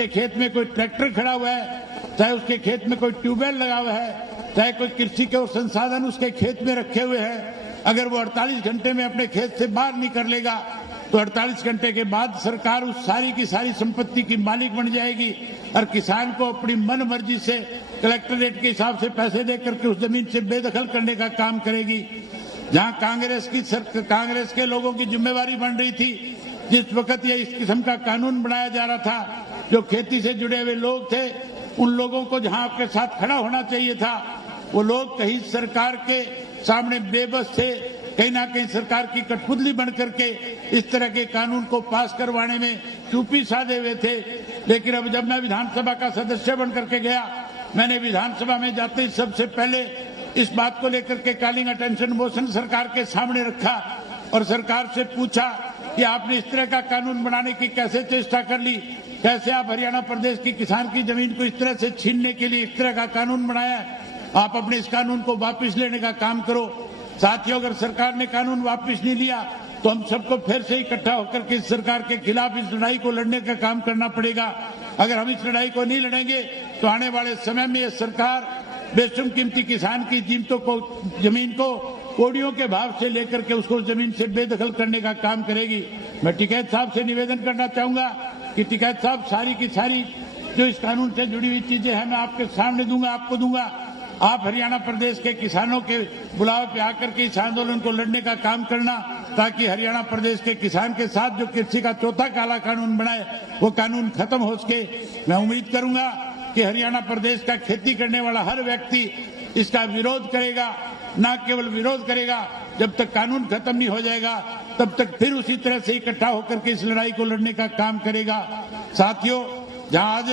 के खेत में कोई ट्रैक्टर खड़ा हुआ है, चाहे उसके खेत में कोई ट्यूबवेल लगा हुआ है, चाहे कोई कृषि के संसाधन उसके खेत में रखे हुए हैं, अगर वो 48 घंटे में अपने खेत से बाहर निकलेगा तो 48 घंटे के बाद सरकार उस सारी की सारी संपत्ति की मालिक बन जाएगी और किसान को अपनी मन मर्जी से कलेक्टरेट के हिसाब से पैसे दे करके उस जमीन से बेदखल करने का काम करेगी। जहां कांग्रेस के लोगों की जिम्मेवारी बन रही थी, जिस वक्त ये इस किस्म का कानून बनाया जा रहा था, जो खेती से जुड़े हुए लोग थे, उन लोगों को जहां आपके साथ खड़ा होना चाहिए था, वो लोग कहीं सरकार के सामने बेबस थे, कहीं ना कहीं सरकार की कठपुतली बन करके इस तरह के कानून को पास करवाने में चुप्पी साधे हुए थे। लेकिन अब जब मैं विधानसभा का सदस्य बन करके गया, मैंने विधानसभा में जाते ही सबसे पहले इस बात को लेकर के कॉलिंग अटेंशन मोशन सरकार के सामने रखा और सरकार से पूछा कि आपने इस तरह का कानून बनाने की कैसे चेष्टा कर ली, कैसे आप हरियाणा प्रदेश की किसान की जमीन को इस तरह से छीनने के लिए इस तरह का कानून बनाया है, आप अपने इस कानून को वापस लेने का काम करो। साथियों, अगर सरकार ने कानून वापस नहीं लिया तो हम सबको फिर से इकट्ठा होकर के इस सरकार के खिलाफ इस लड़ाई को लड़ने का काम करना पड़ेगा। अगर हम इस लड़ाई को नहीं लड़ेंगे तो आने वाले समय में ये सरकार बेशुमार किसान की जमीन को कोड़ियों के भाव से लेकर के उसको जमीन से बेदखल करने का काम करेगी। मैं टिकैत साहब से निवेदन करना चाहूंगा कि टिकैत साहब सारी की सारी जो इस कानून से जुड़ी हुई चीजें हैं मैं आपके सामने दूंगा, आपको दूंगा। आप हरियाणा प्रदेश के किसानों के बुलावे पे आकर के इस आंदोलन को लड़ने का काम करना, ताकि हरियाणा प्रदेश के किसान के साथ जो कृषि का चौथा काला कानून बनाए वो कानून खत्म हो सके। मैं उम्मीद करूंगा कि हरियाणा प्रदेश का खेती करने वाला हर व्यक्ति इसका विरोध करेगा, न केवल विरोध करेगा, जब तक कानून खत्म नहीं हो जाएगा तब तक फिर उसी तरह से इकट्ठा होकर के इस लड़ाई को लड़ने का काम करेगा। साथियों, जहां आज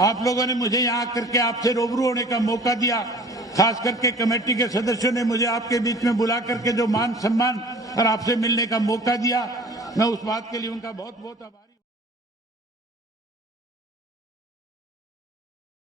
आप लोगों ने मुझे यहाँ आकर के आपसे रूबरू होने का मौका दिया, खास करके कमेटी के सदस्यों ने मुझे आपके बीच में बुला करके जो मान सम्मान और आपसे मिलने का मौका दिया, मैं उस बात के लिए उनका बहुत बहुत आभारी हूं।